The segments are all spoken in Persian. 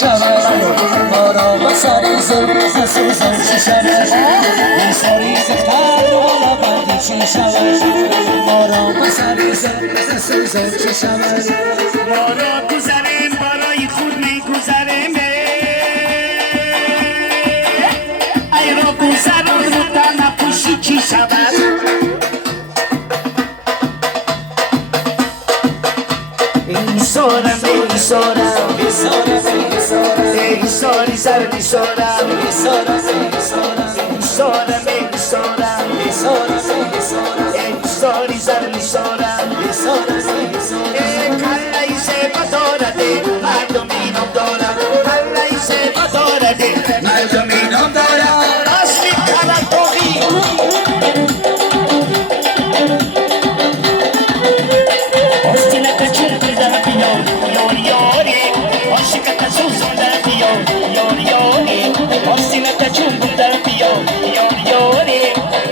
شود آرام سری زلف سوزن چه شود این سری زفتر بالا بردی چه شود آرام سری زلف سوزن چه شود بارا گذریم برای خود میگذریم ای را گذران رو در نپوشی چی شود ای سارم ای سارم ای ساری سر ای سارم ای سارم ای سارم ای ساری سر ای سارم ای کلای سه بدارده مردم اینم دارم کلای سه بدارده مردم اینم دارم راستی کلک توقی آستینت چون در بیان یاری یاری عاشقت سوزون در بیان یاری یاری آستینت چون در بیان یاری یاری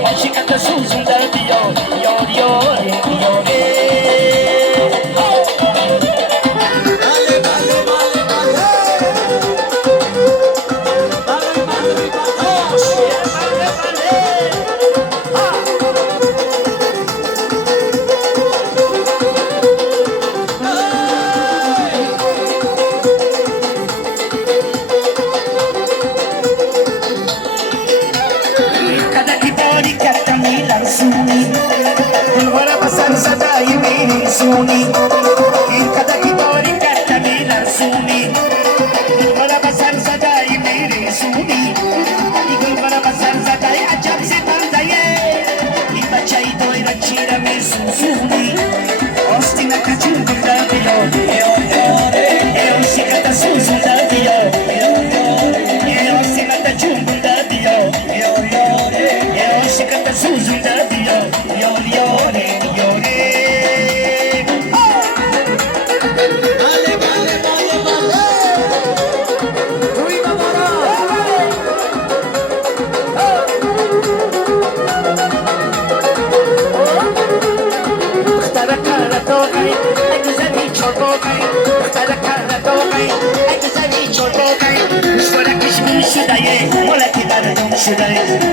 عاشقت سوزون در بیان یاری یاری یاری سونی این کدکی باری کرد میلر سونی گلبرا بسر زدای میری سونی ای گلبرا بسر زدای عجب زبندایه ای بچه‌ای دوی را چیره می سوزونی آستینا کچون در بیار ای عاشقت سوزون در بیار ای آستینا کچون در بیار ای عاشقت سوزون در بیار یاری یاری یاری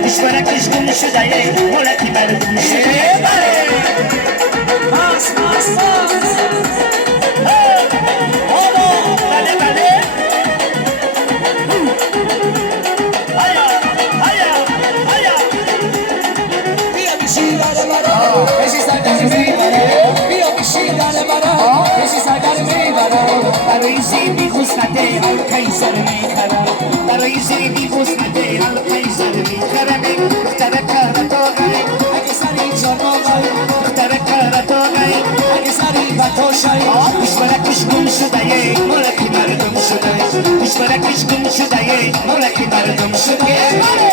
İşvarakış güm şudaye, molaki merdum şudaye. Bas bas bas. Ola, bale bale. Haya, haya, haya. Bir şey var, eşi sardan meyvare. Bir şey var, eşi sardan meyvare. Parayısı bir husnate, al kaysar meykara. Parayısı bir husnate, al kaysar meykara. İşvarakış güm şudaye, molaki merdum şudaye. İşvarakış güm şudaye, molaki merdum şudaye.